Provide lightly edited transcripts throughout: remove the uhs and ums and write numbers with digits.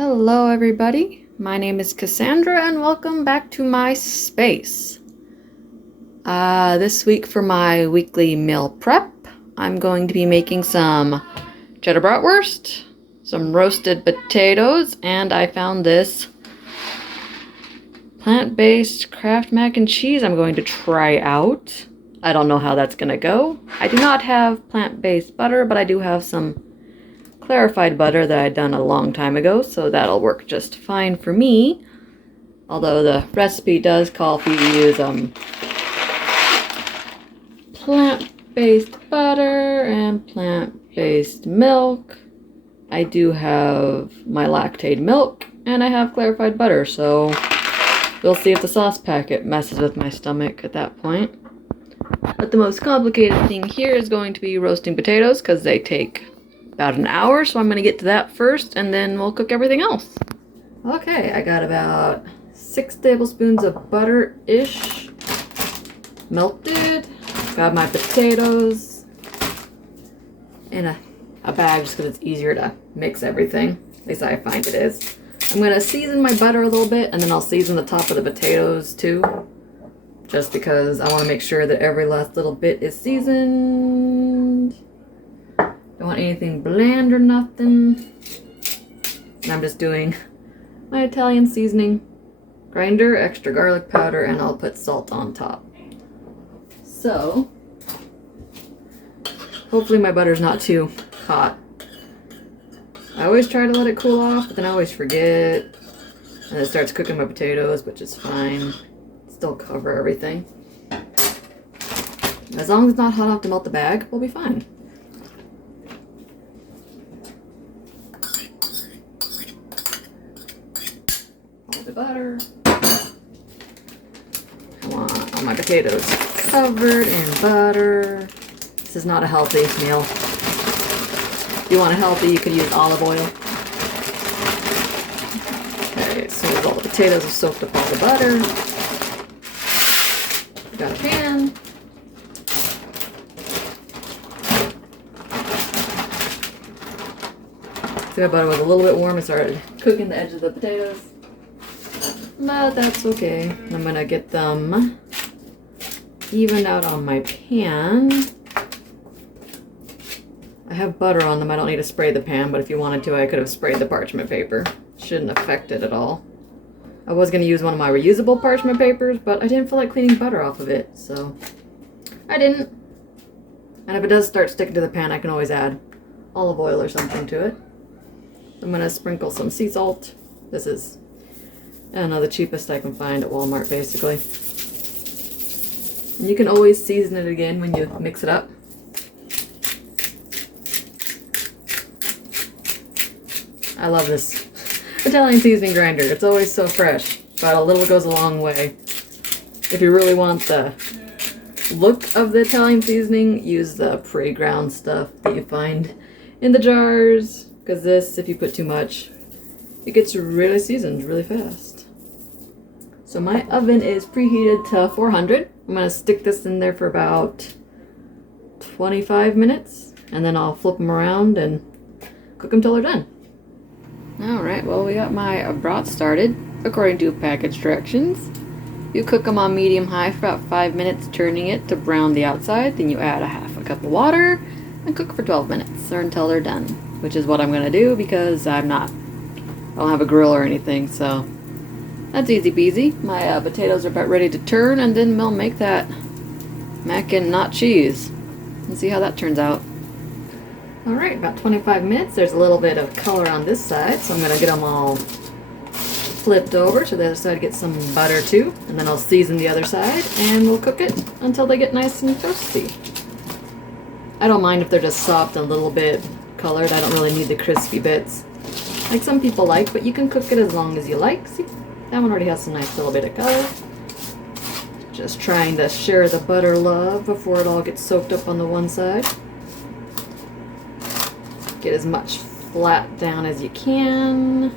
Hello everybody, my name is Cassandra and welcome back to my space. This week for my weekly meal prep, I'm going to be making some cheddar bratwurst, some roasted potatoes, and I found this plant-based Kraft Mac&Cheese I'm going to try out. I don't know how that's gonna go. I do not have plant-based butter, but I do have some clarified butter that I'd done a long time ago, so that'll work just fine for me. Although the recipe does call for you to use plant-based butter and plant-based milk. I do have my lactate milk and I have clarified butter, so we'll see if the sauce packet messes with my stomach at that point. But the most complicated thing here is going to be roasting potatoes because they take about an hour, so I'm going to get to that first and then we'll cook everything else. Okay, I got about 6 tablespoons of butter-ish melted. Got my potatoes in a bag just because it's easier to mix everything. At least I find it is. I'm going to season my butter a little bit and then I'll season the top of the potatoes too. Just because I want to make sure that every last little bit is seasoned. Don't want anything bland or nothing. And I'm just doing my Italian seasoning grinder, extra garlic powder, and I'll put salt on top. So, hopefully my butter's not too hot. I always try to let it cool off, but then I always forget. And it starts cooking my potatoes, which is fine. Still cover everything. As long as it's not hot enough to melt the bag, we'll be fine. The butter. I want all my potatoes covered in butter. This is not a healthy meal. If you want a healthy, you could use olive oil. Okay, as soon as all the potatoes have soaked up all the butter, got a pan. See, my butter was a little bit warm. It started cooking the edge of the potatoes. But that's okay. I'm gonna get them evened out on my pan. I have butter on them. I don't need to spray the pan, but if you wanted to, I could have sprayed the parchment paper. Shouldn't affect it at all. I was gonna use one of my reusable parchment papers, but I didn't feel like cleaning butter off of it, so I didn't. And if it does start sticking to the pan, I can always add olive oil or something to it. I'm gonna sprinkle some sea salt. This is, I don't know, the cheapest I can find at Walmart, basically. And you can always season it again when you mix it up. I love this Italian seasoning grinder. It's always so fresh, but a little goes a long way. If you really want the look of the Italian seasoning, use the pre-ground stuff that you find in the jars, because this, if you put too much, it gets really seasoned really fast. So my oven is preheated to 400. I'm going to stick this in there for about 25 minutes, and then I'll flip them around and cook them till they're done. Alright, well, we got my brats started according to package directions. You cook them on medium-high for about 5 minutes, turning it to brown the outside. Then you add a half a cup of water and cook for 12 minutes or until they're done, which is what I'm going to do because I don't have a grill or anything, so that's easy peasy. My potatoes are about ready to turn, and then we'll make that mac and not cheese and see how that turns out. Alright, about 25 minutes. There's a little bit of color on this side, so I'm going to get them all flipped over so the other side gets some butter too, and then I'll season the other side and we'll cook it until they get nice and toasty. I don't mind if they're just soft and a little bit colored. I don't really need the crispy bits like some people like, but you can cook it as long as you like. See, that one already has some nice little bit of color. Just trying to share the butter love before it all gets soaked up on the one side. Get as much flat down as you can.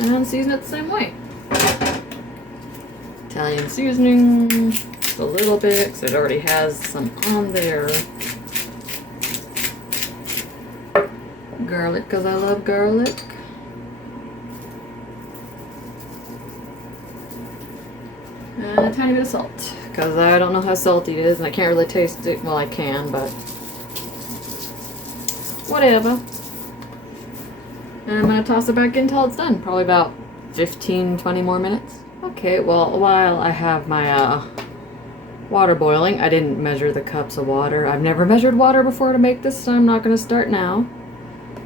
And then season it the same way. Italian seasoning, a little bit, because it already has some on there. Garlic, because I love garlic. And a tiny bit of salt, because I don't know how salty it is, and I can't really taste it. Well, I can, but whatever. And I'm going to toss it back in until it's done. Probably about 15-20 more minutes. Okay, well, while I have my water boiling, I didn't measure the cups of water. I've never measured water before to make this, so I'm not going to start now.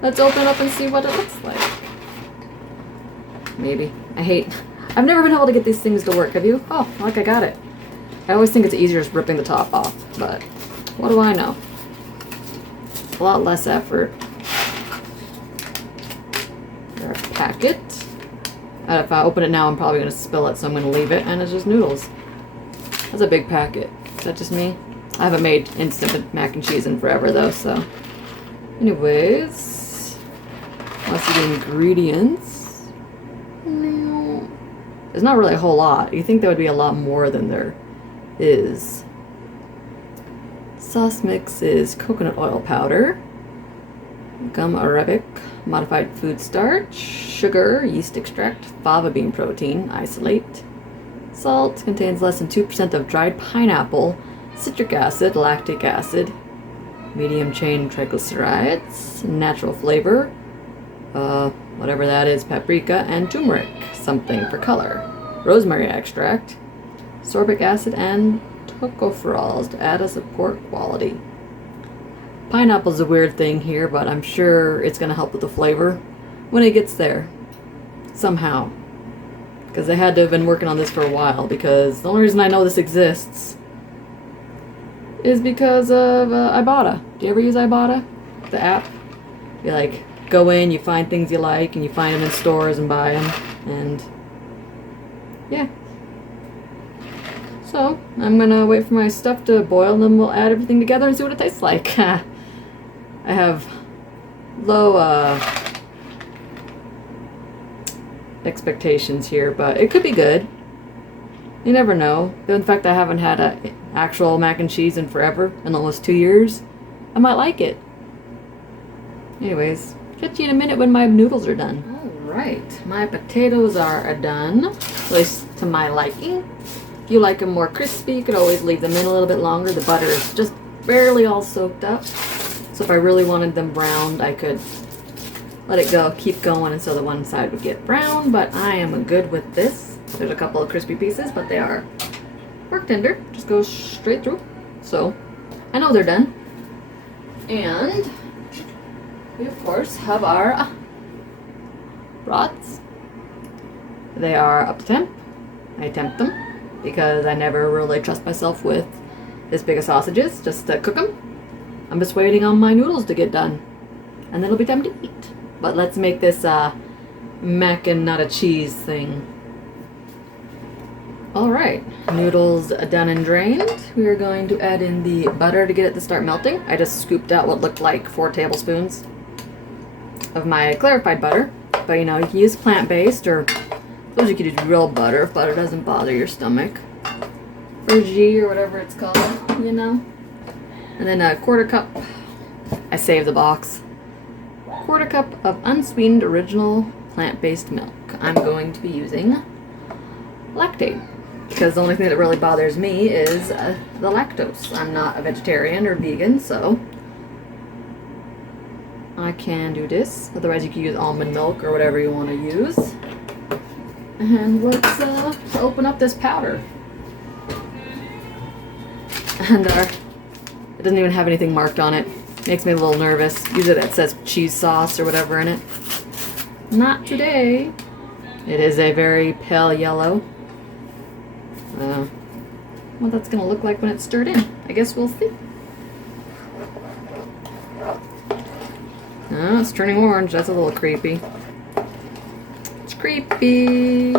Let's open it up and see what it looks like. Maybe. I've never been able to get these things to work. Have you? Oh, like I got it. I always think it's easier just ripping the top off, but what do I know? A lot less effort. There's a packet. If I open it now, I'm probably going to spill it, so I'm going to leave it, and it's just noodles. That's a big packet. Is that just me? I haven't made instant mac and cheese in forever, though, so. Anyways. Let's see the ingredients. No. There's not really a whole lot. You think there would be a lot more than there is. Sauce mix is coconut oil powder, gum arabic, modified food starch, sugar, yeast extract, fava bean protein, isolate. Salt contains less than 2% of dried pineapple, citric acid, lactic acid, medium chain triglycerides, natural flavor, whatever that is, paprika, and turmeric, something for color, rosemary extract, sorbic acid, and tocopherols to add a support quality. Pineapple's a weird thing here, but I'm sure it's going to help with the flavor when it gets there. Somehow. Because they had to have been working on this for a while, because the only reason I know this exists is because of Ibotta. Do you ever use Ibotta? The app? You like go in, you find things you like, and you find them in stores and buy them. And yeah. So, I'm going to wait for my stuff to boil, and then we'll add everything together and see what it tastes like. I have low expectations here, but it could be good. You never know. In fact, I haven't had an actual mac and cheese in forever, in almost 2 years. I might like it. Anyways, catch you in a minute when my noodles are done. Alright, my potatoes are done, at least to my liking. If you like them more crispy, you could always leave them in a little bit longer. The butter is just barely all soaked up. So if I really wanted them browned, I could let it go, keep going until the one side would get brown, but I am good with this. There's a couple of crispy pieces, but they are work tender. Just goes straight through. So I know they're done. And we of course have our brats. They are up to temp. I temp them because I never really trust myself with this big of sausages just to cook them. I'm just waiting on my noodles to get done, and then it'll be time to eat. But let's make this mac and not a cheese thing. Alright, noodles done and drained. We are going to add in the butter to get it to start melting. I just scooped out what looked like 4 tablespoons of my clarified butter. But you know, you can use plant-based, or suppose you could use real butter if butter doesn't bother your stomach. Or ghee, or whatever it's called, you know. And then a 1/4 cup, I saved the box, 1/4 cup of unsweetened original plant-based milk. I'm going to be using lactate, because the only thing that really bothers me is the lactose. I'm not a vegetarian or vegan, so I can do this. Otherwise you can use almond milk or whatever you want to use. And let's open up this powder. And it doesn't even have anything marked on it. Makes me a little nervous. Usually that says cheese sauce or whatever in it. Not today. It is a very pale yellow. What that's going to look like when it's stirred in. I guess we'll see. Oh, it's turning orange. That's a little creepy. It's creepy.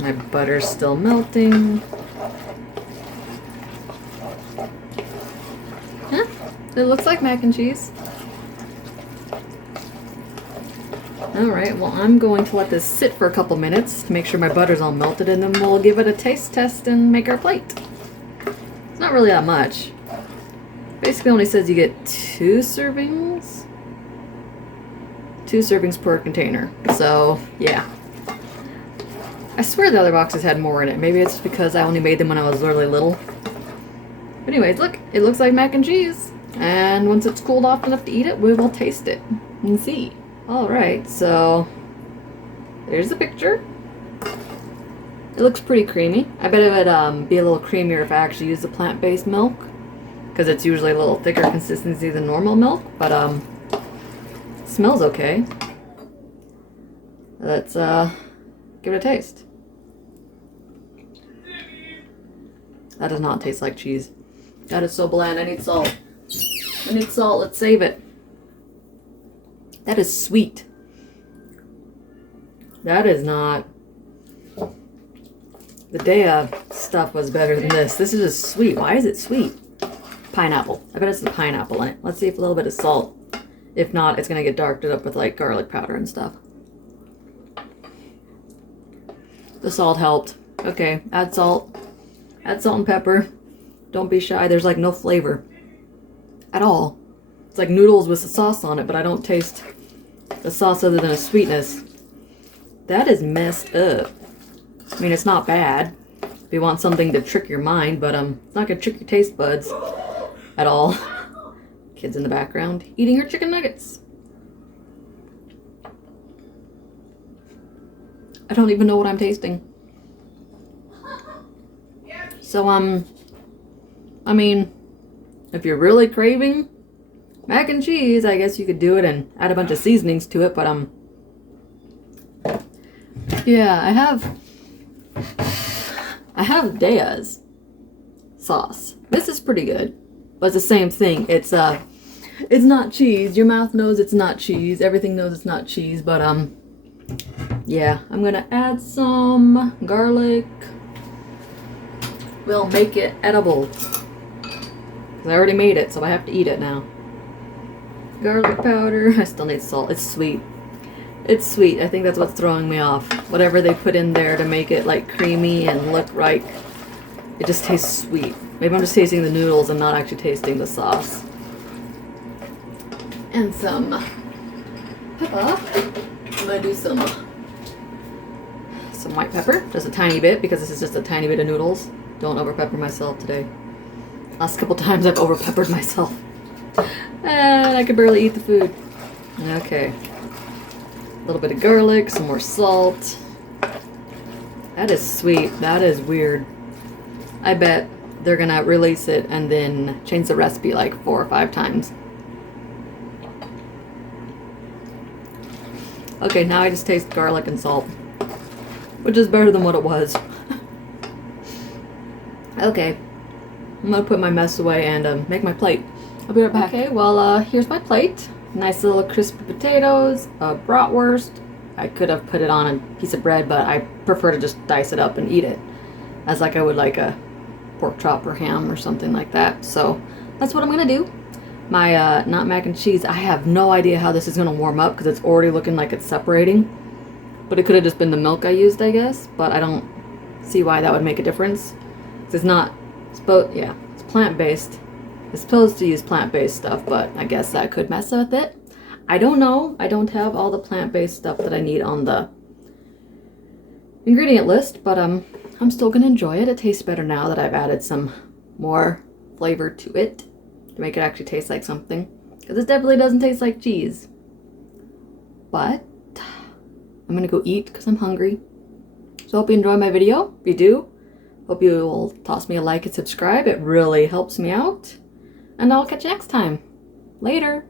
My butter's still melting. It looks like mac and cheese. Alright, well I'm going to let this sit for a couple minutes to make sure my butter's all melted, and then we'll give it a taste test and make our plate. It's not really that much. Basically only says you get 2 servings. 2 servings per container. So, yeah. I swear the other boxes had more in it. Maybe it's because I only made them when I was really little. But anyways, look, it looks like mac and cheese. And once it's cooled off enough to eat it, we will taste it and see. Alright, so there's the picture. It looks pretty creamy. I bet it would be a little creamier if I actually used the plant-based milk, because it's usually a little thicker consistency than normal milk, but it smells okay. Let's give it a taste. That does not taste like cheese. That is so bland. I need salt. I need salt. Let's save it. That is sweet. That is not... The Daya stuff was better than this. This is just sweet. Why is it sweet? Pineapple. I bet it's the pineapple in it. Let's see if a little bit of salt. If not, it's going to get darked up with like garlic powder and stuff. The salt helped. Okay, add salt. Add salt and pepper. Don't be shy. There's like no flavor at all. It's like noodles with the sauce on it, but I don't taste the sauce other than a sweetness. That is messed up. I mean, it's not bad if you want something to trick your mind, but it's not gonna trick your taste buds at all. Kids in the background eating her chicken nuggets. I don't even know what I'm tasting. So, I mean, if you're really craving mac and cheese, I guess you could do it and add a bunch of seasonings to it, but, yeah, I have Daya's sauce. This is pretty good, but it's the same thing. It's not cheese. Your mouth knows it's not cheese. Everything knows it's not cheese, but, yeah, I'm gonna add some garlic. We'll make it edible. 'Cause I already made it, so I have to eat it now. Garlic powder. I still need salt. It's sweet. It's sweet. I think that's what's throwing me off. Whatever they put in there to make it like creamy and look right, it just tastes sweet. Maybe I'm just tasting the noodles and not actually tasting the sauce. And some pepper. I'm gonna do some white pepper, just a tiny bit, because this is just a tiny bit of noodles. Don't over pepper myself today. Last couple times I've over peppered myself. And I could barely eat the food. Okay. A little bit of garlic, some more salt. That is sweet. That is weird. I bet they're gonna release it and then change the recipe like 4 or 5 times. Okay, now I just taste garlic and salt, which is better than what it was. Okay, I'm gonna put my mess away and make my plate. I'll be right back. Okay, well, here's my plate. Nice little crispy potatoes, a bratwurst. I could have put it on a piece of bread, but I prefer to just dice it up and eat it as like I would like a pork chop or ham or something like that. So that's what I'm gonna do. My not mac and cheese, I have no idea how this is gonna warm up because it's already looking like it's separating. But it could have just been the milk I used, I guess. But I don't see why that would make a difference. It's not supposed, yeah, it's plant-based. It's supposed to use plant-based stuff, but I guess that could mess with it. I don't know. I don't have all the plant-based stuff that I need on the ingredient list, but I'm still gonna enjoy it. It tastes better now that I've added some more flavor to it to make it actually taste like something. Because it definitely doesn't taste like cheese. But I'm gonna go eat because I'm hungry. So I hope you enjoy my video. If you do, hope you will toss me a like and subscribe. It really helps me out. And I'll catch you next time. Later.